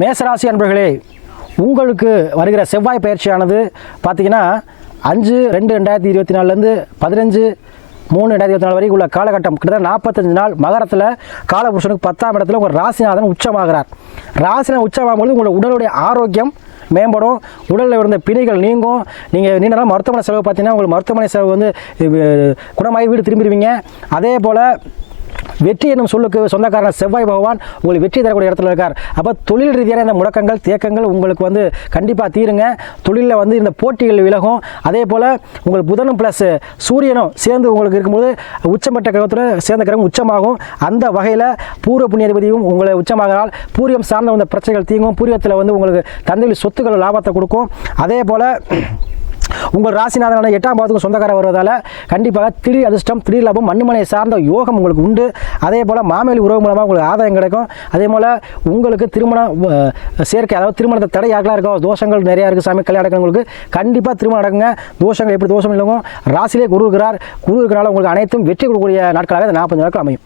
மேசராசி அன்பர்களே உங்களுக்கு வருகிற செவ்வாய் பயிற்சியானது பார்த்தீங்கன்னா அஞ்சு ரெண்டு ரெண்டாயிரத்தி இருபத்தி நாலுலேருந்து பதினஞ்சு மூணு ரெண்டாயிரத்தி இருபத்தி நாலு வரைக்கும் உள்ள காலகட்டம். கிட்டத்தட்ட நாற்பத்தஞ்சு நாள் மகரத்தில் காலபுருஷனுக்கு பத்தாம் இடத்துல உங்கள் ராசிநாதன் உச்சமாகிறார். ராசிநாதன் உச்சமாகும்போது உங்களுடைய உடலுடைய ஆரோக்கியம் மேம்படும். உடலில் இருந்த பிணைகள் நீங்கும். நீங்கள் நீண்ட நாள் மருத்துவமனை செலவு பார்த்தீங்கன்னா உங்களுக்கு மருத்துவமனை செலவு வந்து குணமாகி வீடு திரும்பிடுவீங்க. அதே போல் வெற்றி என்னும் சொல்லுக்கு சொந்தக்காரன் செவ்வாய் பகவான் உங்களுக்கு வெற்றி தரக்கூடிய இடத்துல இருக்கார். அப்போ தொழில் ரீதியான இந்த முடக்கங்கள் தேக்கங்கள் உங்களுக்கு வந்து கண்டிப்பாக தீருங்க. தொழிலில் வந்து இந்த போட்டிகள் விலகும். அதே போல் உங்களுக்கு புதனும் ப்ளஸ் சூரியனும் சேர்ந்து உங்களுக்கு இருக்கும்போது உச்சமட்ட கிரகத்தில் சேர்ந்த கிரகம் உச்சமாகும். அந்த வகையில் பூர்வ புண்ணியாதிபதியும் உங்களை உச்சமாகனால் பூரியம் சார்ந்த வந்த பிரச்சனைகள் தீங்கும். பூரியத்தில் வந்து உங்களுக்கு தந்தையில் சொத்துக்கள் லாபத்தை கொடுக்கும். அதே போல் உங்கள் ராசிநாதனான எட்டாம் பாவத்துக்கு சொந்தக்காரர் வருவதால் கண்டிப்பாக திடீர் அதிர்ஷ்டம் திடீர் லாபம் மண்ணுமனை சார்ந்த யோகம் உங்களுக்கு உண்டு. அதே போல் மாமேலி உறவு மூலமாக உங்களுக்கு ஆதாயம் கிடைக்கும். அதே போல் உங்களுக்கு திருமணம் சேர்க்கை அதாவது திருமணத்தை தடை இருக்கும் தோஷங்கள் நிறையா இருக்குது சாமி கல்யாணம் உங்களுக்கு கண்டிப்பாக திருமணம் நடக்குங்க. தோஷங்கள் எப்படி தோஷம் இல்லைங்க ராசிலே குரு இருக்கிறார். குரு இருக்கிறனால உங்களுக்கு அனைத்தும் வெற்றி கொடுக்கக்கூடிய நாட்களாக நாற்பது நாட்கள் அமையும்.